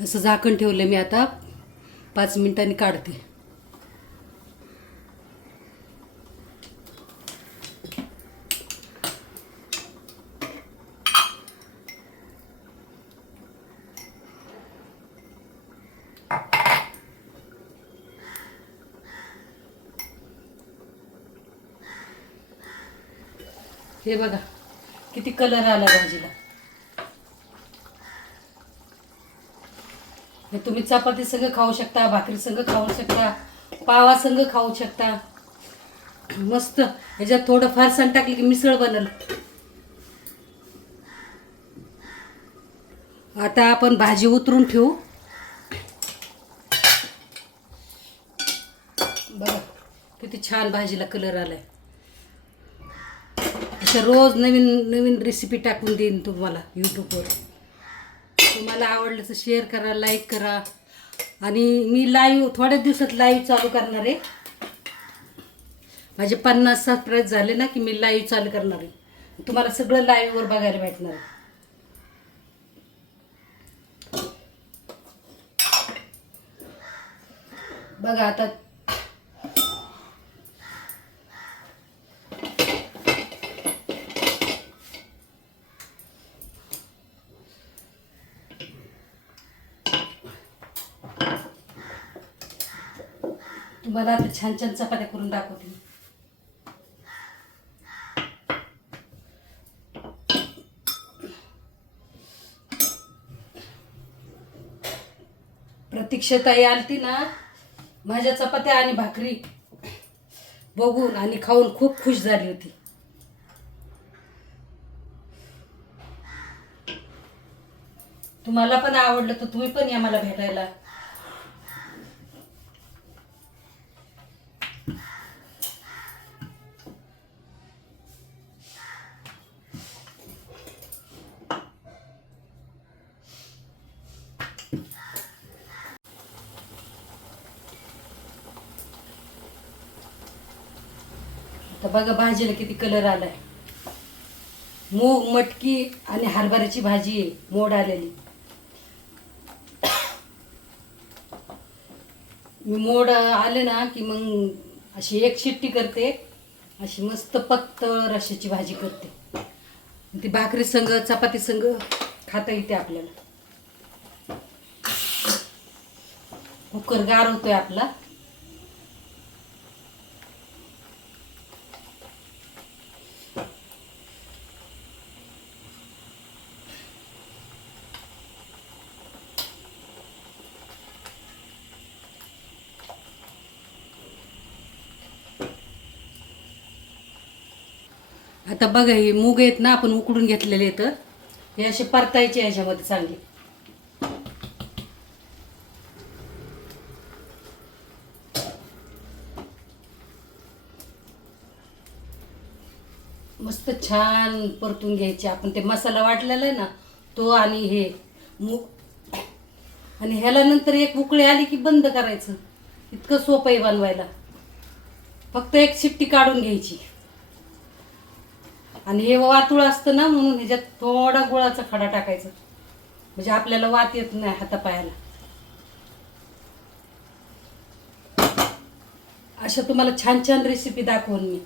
असं झाकण ठेवलं मी. आता 5 मिनिटांनी काढते. हे बघा किती कलर आला भाजीला. हे तुम्ही चपाती संग खाऊ शकता, भाकरी संग खाऊ शकता, पावा संग खाऊ शकता. मस्त. ह्याच्यात थोडं फरसाण टाकलं की मिसळ बनल. आता आपण भाजी उतरून ठेवू. बघा किती छान भाजीला कलर आलाय. अशा रोज नवीन नवीन रेसिपी टाकून देईन तुम्हाला यूट्यूबवर. तुम्हाला आवडलं तर शेअर करा, लाईक करा. आणि मी लाईव्ह थोड्याच दिवसात लाईव्ह चालू करणार आहे. माझे 50 सबस्क्राईब झाले ना की मी लाईव्ह चालू करणार आहे. तुम्हाला सगळं लाईव्हवर बघायला भेटणार आहे. बघा आता तुम्हाला आता छान छान चपात्या करून दाखवते. प्रतीक्षाताई आलती ना, माझ्या चपात्या आणि भाकरी बघून आणि खाऊन खूप खुश झाली होती. तुम्हाला पण आवडलं तर तुम्ही पण या मला भेटायला. तर बघा भाजीला किती कलर आलाय. मूग, मटकी आणि हरभऱ्याची भाजी आहे, मोड आलेली. मी मोड आले ना की मग अशी एक शिट्टी करते. अशी मस्त पातळ रश्याची भाजी करते. ती भाकरी संग चपाती संग खाता येते आपल्याला. कुकर गार होतोय आपला. आता बघा हे मूग आहेत ना, आपण उकडून घेतलेले तर हे असे परतायचे ह्याच्यामध्ये चांगले. मस्त छान परतून घ्यायचे. आपण ते मसाला वाटलेला आहे ना तो आणि हे मूग. आणि ह्याला नंतर एक उकळी आली की बंद करायचं. इतकं सोपं आहे बनवायला. फक्त एक शिट्टी काढून घ्यायची. आणि हे वातुळ असतं ना म्हणून ह्याच्यात थोडा गुळाचा खडा टाकायचा, म्हणजे आपल्याला वात येत नाही हातापायाला. अशा तुम्हाला छान छान रेसिपी दाखवून मी.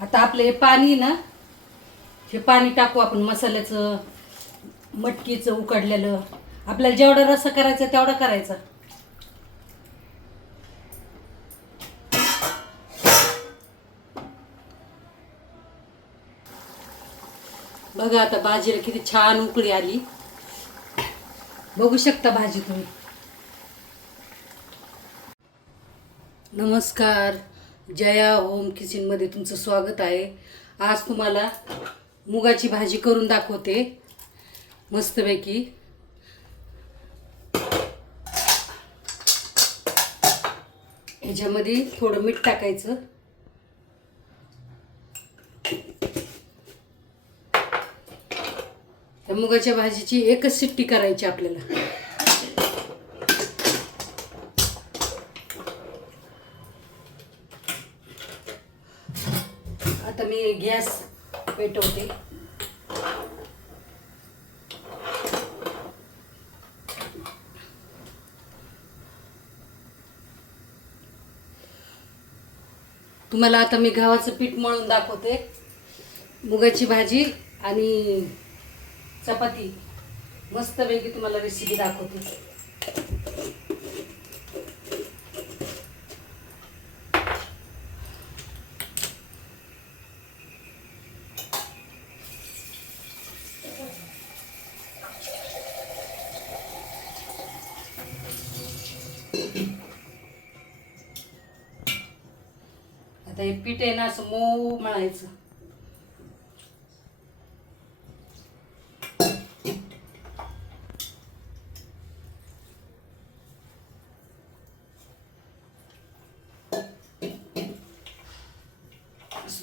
आता आपलं हे पाणी ना, हे पाणी टाकू आपण मसाल्याचं, मटकीचं उकडलेलं. आपल्याला जेवढा रस्सा करायचा तेवढा करायचा. बघा आता भाजीला किती छान उकळी आली. बघू शकता भाजी तुम्ही. नमस्कार, जया होम किचनमध्ये तुमचं स्वागत आहे. आज तुम्हाला मुगाची भाजी करून दाखवते मस्तपैकी. ह्याच्यामध्ये थोडं मीठ टाकायचं. त्या मुगाच्या भाजीची एकच शिट्टी करायची आपल्याला. आता मी गॅस पेटवते. तुम्हाला आता मी गव्हाचं पीठ मळून दाखवते. मुगाची भाजी आणि चपाती मस्तपैकी तुम्हाला रेसिपी दाखवते. आता हे पीठ आहे ना असं मऊ मळायचं.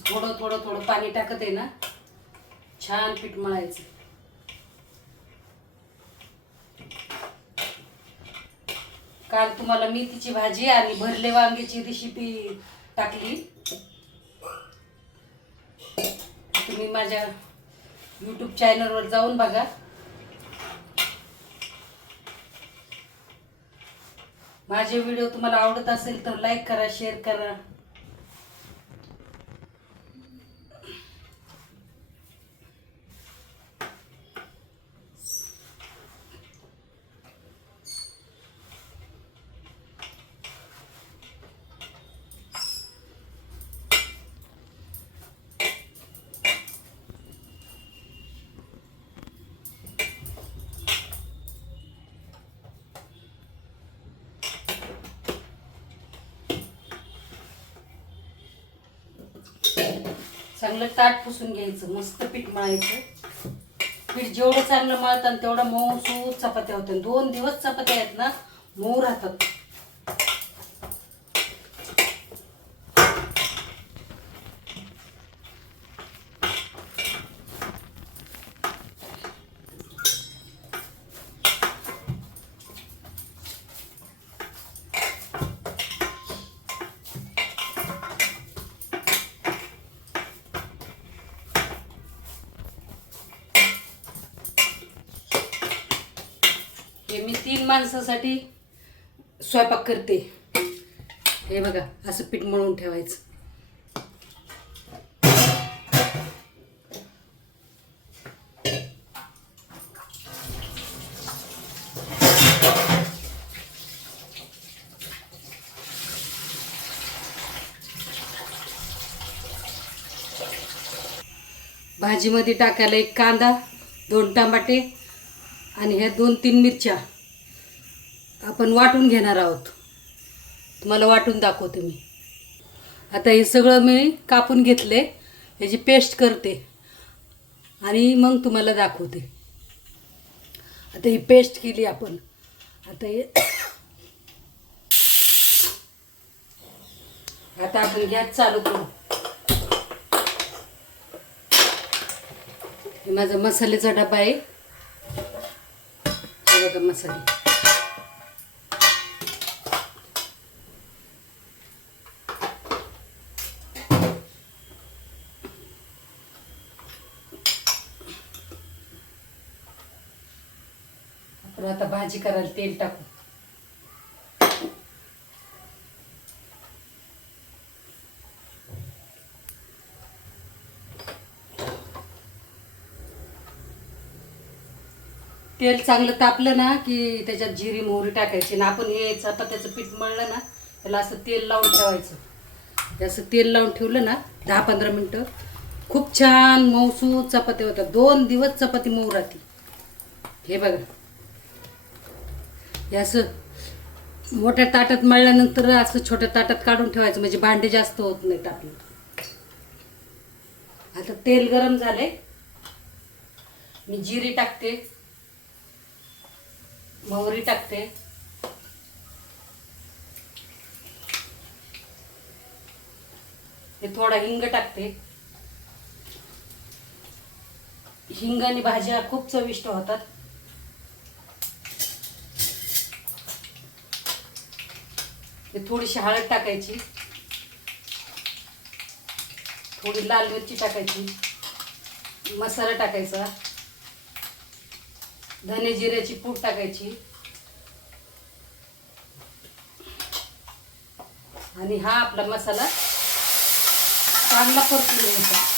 थोडं थोडं थोडं पाणी टाकत आहे ना छान पीठ मळायचं. काल तुम्हाला मेथीची भाजी आणि भरले वांग्याची रेसिपी टाकली. तुम्ही माझ्या यूट्यूब चॅनलवर जाऊन बघा. माझे व्हिडिओ तुम्हाला आवडत असेल तर लाईक करा, शेअर करा. चांगलं ताट पुसून घ्यायचं. मस्त पीठ मळायचं. पीठ जेवढं चांगलं मळतात तेवढं मऊ चपात्या होत्या. 2 दिवस चपात्या आहेत ना मऊ राहतात. मी 3 माणसासाठी स्वयंपाक करते. हे बघा असं पीठ मळून ठेवायचं. भाजीमध्ये टाकायला 1 कांदा, 2 टमाटे आणि ह्या 2-3 मिरच्या आपण वाटून घेणार आहोत. तुम्हाला वाटून दाखवते मी. आता हे सगळं मी कापून घेतले. ह्याची पेस्ट करते आणि मग तुम्हाला दाखवते. आता ही पेस्ट केली आपण. आता आपण गॅस चालू करू. हे माझा मसाल्याचा डबा आहे. हे बघा मसाले. आपण आता भाजी करायला तेल टाकू. तेल चांगलं तापलं ना की त्याच्यात जिरी मोहरी टाकायची. ना आपण हे चपात्याचं पीठ मळलं ना त्याला असं तेल लावून ठेवायचं. असं तेल लावून ठेवलं ना 10-15 मिनटं खूप छान मऊसूत चपात्या होतात. 2 दिवस चपाती मऊ राहते. हे बघा हे असं मोठ्या ताटात मळल्यानंतर असं छोट्या ताटात काढून ठेवायचं म्हणजे भांडे जास्त होत नाहीत आपले. आता तेल गरम झाले. मी जिरी टाकते, मोहरी टाकते, हे थोडा हिंग टाकते. हिंगाने भाज्या खूप चविष्ट होतात. थोडीशी हळद टाकायची, थोडी लाल मिरची टाकायची, मसाला टाकायचा, धने जिऱ्याची पूड टाकायची आणि हा आपला मसाला चांगला परतून घ्यायचा.